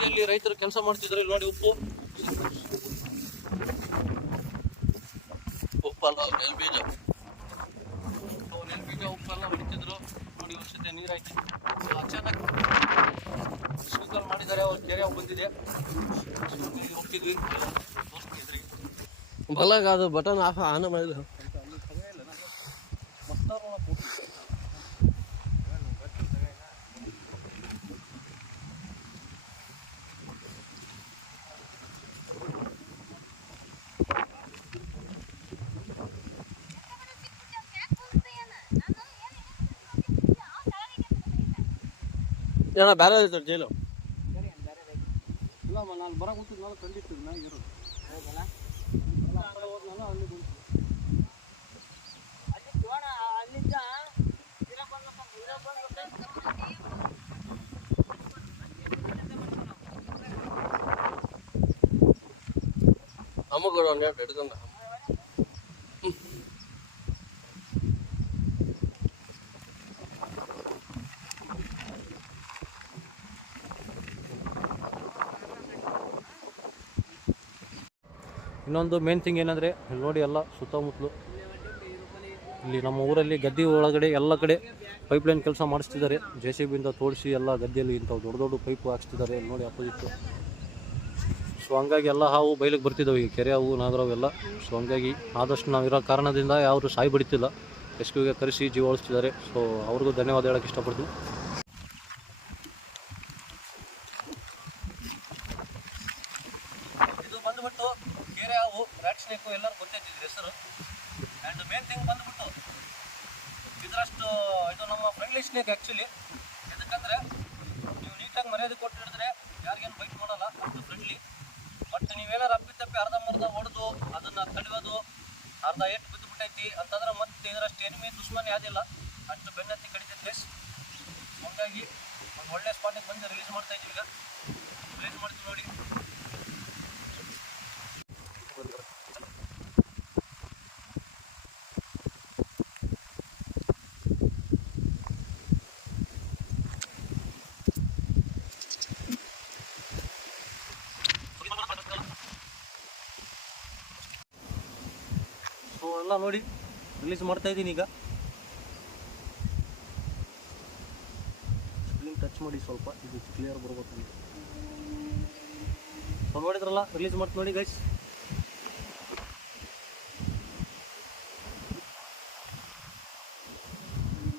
ಗದ್ದೆಯಲ್ಲಿ ರೈತರು ಕೆಲಸ ಮಾಡ್ತಿದ್ರು. ನೋಡಿ ಉಪ್ಪಲ್ಲ ನೆಲ್ಬೀಜ ಉಪ್ಪೆಲ್ಲ ಹೊಡಿತಿದ್ರು. ನೋಡಿ ವರ್ಷತೆ ನೀರಾಯ್ತು ಅಚಾನಕ್ ಸ್ಪ್ರಿಂಕಲ್ ಮಾಡಿದ್ದಾರೆ. ಅವ್ರು ಕೆರೆ ಬಂದಿದೆ ಹೋಗ್ತಿದ್ವಿ ತೋರಿಸ್ತಿದ್ರಿ. ಬಲಾಗ ಅದು ಬಟನ್ ಆನ್ ಮಾಡಿದ್ರು. ಏನ ಬೇರೆ ಐತೆ ಜೈಲು ಇಲ್ಲ. ನಾನು ಬರ ಕೂತಿದ್ನಲ್ಲ ಖಂಡಿತ್ತು ನನಗಿರೋದು ಅಮ್ಮಗಳು ಒಂದು ಎರಡು ಹಿಡ್ಕೊಂಡ ಇನ್ನೊಂದು ಮೇನ್ ಥಿಂಗ್ ಏನಂದರೆ ಇಲ್ಲಿ ನೋಡಿ ಎಲ್ಲ ಸುತ್ತಮುತ್ತಲು ಇಲ್ಲಿ ನಮ್ಮ ಊರಲ್ಲಿ ಗದ್ದೆ ಒಳಗಡೆ ಎಲ್ಲ ಕಡೆ ಪೈಪ್ಲೈನ್ ಕೆಲಸ ಮಾಡಿಸ್ತಿದ್ದಾರೆ. JCB ಇಂದ ತೋಡಿಸಿ ಎಲ್ಲ ಗದ್ದೆಯಲ್ಲಿ ಇಂಥವು ದೊಡ್ಡ ದೊಡ್ಡ ಪೈಪು ಹಾಕ್ಸ್ತಿದ್ದಾರೆ. ಇಲ್ಲಿ ನೋಡಿ ಅಪೋಸಿಟ್ಟು. ಸೊ ಹಂಗಾಗಿ ಎಲ್ಲ ಹಾವು ಬಯಲಿಗೆ ಬರ್ತಿದ್ದಾವೆ, ಈ ಕೆರೆ ಹಾವು ನಾಗರಾವು ಎಲ್ಲ. ಸೊ ಹಂಗಾಗಿ ಆದಷ್ಟು ನಾವಿರೋ ಕಾರಣದಿಂದ ಯಾರು ಸಾಯಿ ಬಿಡ್ತಿಲ್ಲ, ರೆಸ್ಕ್ಯೂಗೆ ಕರೆಸಿ ಜೀವ ಉಳಿಸ್ತಿದ್ದಾರೆ. ಸೊ ಅವ್ರಿಗೂ ಧನ್ಯವಾದ ಹೇಳೋಕ್ಕೆ ಇಷ್ಟಪಡ್ತೀನಿ. ಇದು ಬಂದುಬಿಟ್ಟು ಕೆರೆ ಹಾವು, ರ್ಯಾಟ್ ಸ್ನೇಕು ಎಲ್ಲರೂ ಗೊತ್ತಿದ್ದಿದ್ರು ಹೆಸರು. ಆ್ಯಂಡ್ ಮೇನ್ ಥಿಂಗ್ ಬಂದುಬಿಟ್ಟು ಇದರಷ್ಟು ಇದು ನಮ್ಮ ಫ್ರೆಂಡ್ಲಿ ಸ್ನೇಕ್ ಆ್ಯಕ್ಚುಲಿ. ಯಾಕಂದರೆ ನೀವು ನೀಟಾಗಿ ಮರ್ಯಾದೆ ಕೊಟ್ಟು ಹಿಡಿದ್ರೆ ಯಾರಿಗೇನು ಬೈಟ್ ಮಾಡಲ್ಲ, ಅಷ್ಟು ಫ್ರೆಂಡ್ಲಿ. ಬಟ್ ನೀವೇನಾರು ಅಪ್ಪಿತಪ್ಪಿ ಅರ್ಧಂಬರ್ಧ ಹೊಡೆದು ಅದನ್ನು ತಡೆಯೋದು, ಅರ್ಧ ಏಟು ಬಿದ್ದುಬಿಟ್ಟೈತಿ ಅಂತಂದ್ರೆ ಮತ್ತೆ ಇದರಷ್ಟು ಎನಿಮಿ ದುಶ್ಮನ್ ಯಾವುದಿಲ್ಲ, ಅಷ್ಟು ಬೆನ್ನತ್ತಿ ಕಡಿತೈತಿ. ಹಾಗಾಗಿ ಒಂದು ಒಳ್ಳೆ ಸ್ಪಾಟಿಗೆ ಬಂದು ರಿಲೀಸ್ ಮಾಡ್ತಾಯಿದ್ದೀವಿ. ಈಗ ರಿಲೀಸ್ ಮಾಡ್ತೀವಿ ನೋಡಿ. ಸೊ ಎಲ್ಲ ನೋಡಿ ರಿಲೀಸ್ ಮಾಡ್ತಾ ಇದ್ದೀನಿ ಈಗ. ಸ್ಕ್ರೀನ್ ಟಚ್ ಮಾಡಿ ಸ್ವಲ್ಪ, ಇದು ಕ್ಲಿಯರ್ ಬರ್ಬೇಕು. ಸೊ ನೋಡಿದ್ರಲ್ಲ, ರಿಲೀಸ್ ಮಾಡ್ತೀನಿ ನೋಡಿ ಗೈಸ್.